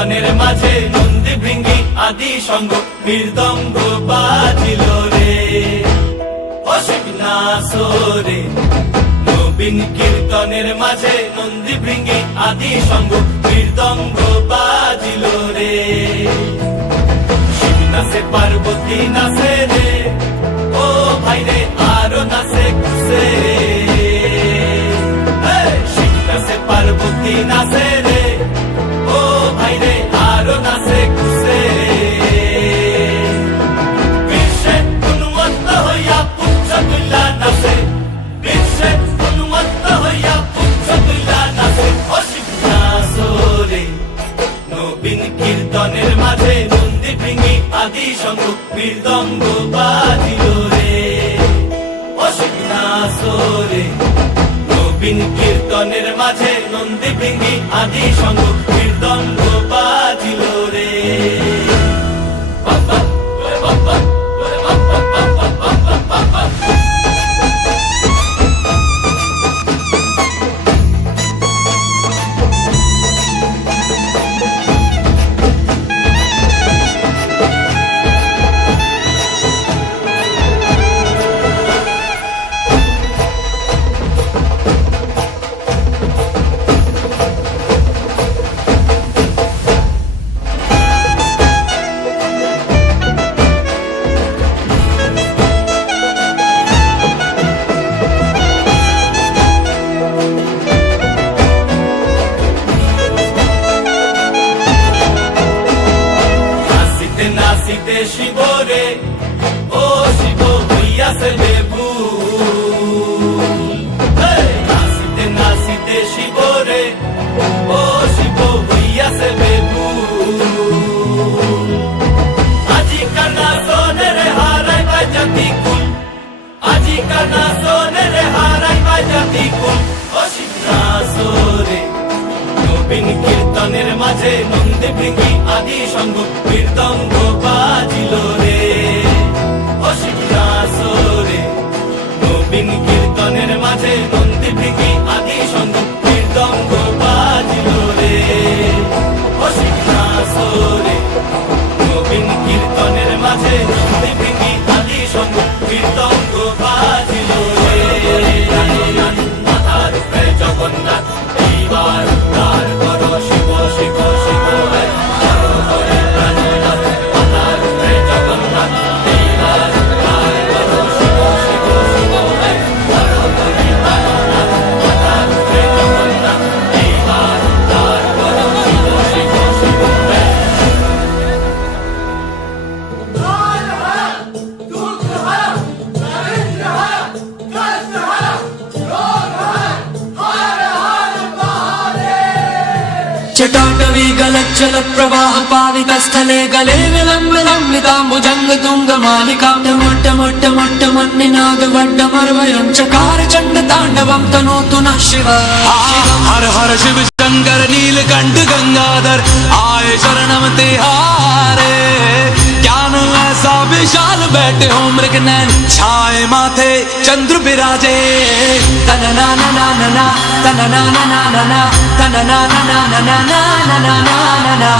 কীর্তনের মাঝে নন্দী ভৃঙ্গি আদি সঙ্গ মৃদঙ্গ বাজিল রে অসিক নাসরে। নবীন কীর্তনের মাঝে নন্দী ভৃঙ্গি আদি সঙ্গ মৃদঙ্গ বাজিল রে। শিব নাচে পার্বতী নাচে রে, ও ভাই রে আরো নাচে খুশে। শিব নাচে পার্বতী নাচে রে, ও ভাই রে আরো নাচে খুশে। বিশ্বে উন্মত্ত হইয়া পুচ্ছ তুল্লা নাচে, বিশ্বে উন্মত্ত হইয়া পুচ্ছ তুল্লা নাচে অসিক নাচরে। নবীন কীর্তনের মাঝে নন্দী ভৃঙ্গি আদি সঙ্গ মৃদঙ্গ বাজিল রে অসিক নাচরে। নবীন কীর্তনের মাঝে নন্দী ভৃঙ্গি আদি সঙ্গ মৃদঙ্গ বাজিল রে। নাচিতে শিব রে, ও শিব হইয়াছে বেভুল। নাচিতে নাচিতে শিব রে, ও শিব হইয়াছে বেভুল। আজিকার নাচনের হারাই বাজাতি কুল, আজিকার নাচনের হারাই বাজাতি কুল অসিক নাচরে। নবীন কীর্তনের মাঝে নন্দী ভৃঙ্গি আদি সঙ্গ মৃদঙ্গ বাজিল রে অসিক নাচরে। নবীন কীর্তনের মাঝে নন্দী ভৃঙ্গি আদি সঙ্গ মৃদঙ্গ বাজিল রে অসিক নাচরে। নবীন কীর্তনের মাঝে নন্দী ভৃঙ্গি আদি সঙ্গ মৃদঙ্গ বাজিল রে। মাথার উপরে জগন্নাথ এইবার উদ্ধার করো শিব শিব শিব হে। মাথার উপরে জগন্নাথ এইবার উদ্ধার করো শিব শিব শিব হে। মাথার উপরে জগন্নাথ এইবার উদ্ধার করো শিব শিব শিব হে। चटाटवी गलज्जल प्रवाह पावित स्थले गले विलम्ब लम्बिताम्बुजंग तुंग मालिका मोट्ट मोट्ट मोट्ट मन्निनाद वड्डमर्वयं चकार चंड तांडवं तनोतु नः शिव। हर हर शिव शंकर नीलकंठ गंगाधर आए शरणम तिहारे। ज्ञान ऐसा विशाल बैठे हो मृग नैन छाए माथे चंद्र विराजे। तनना ना ना ना ना तनना ना ना ना ना तनना ना ना ना ना ना ना ना ना ना।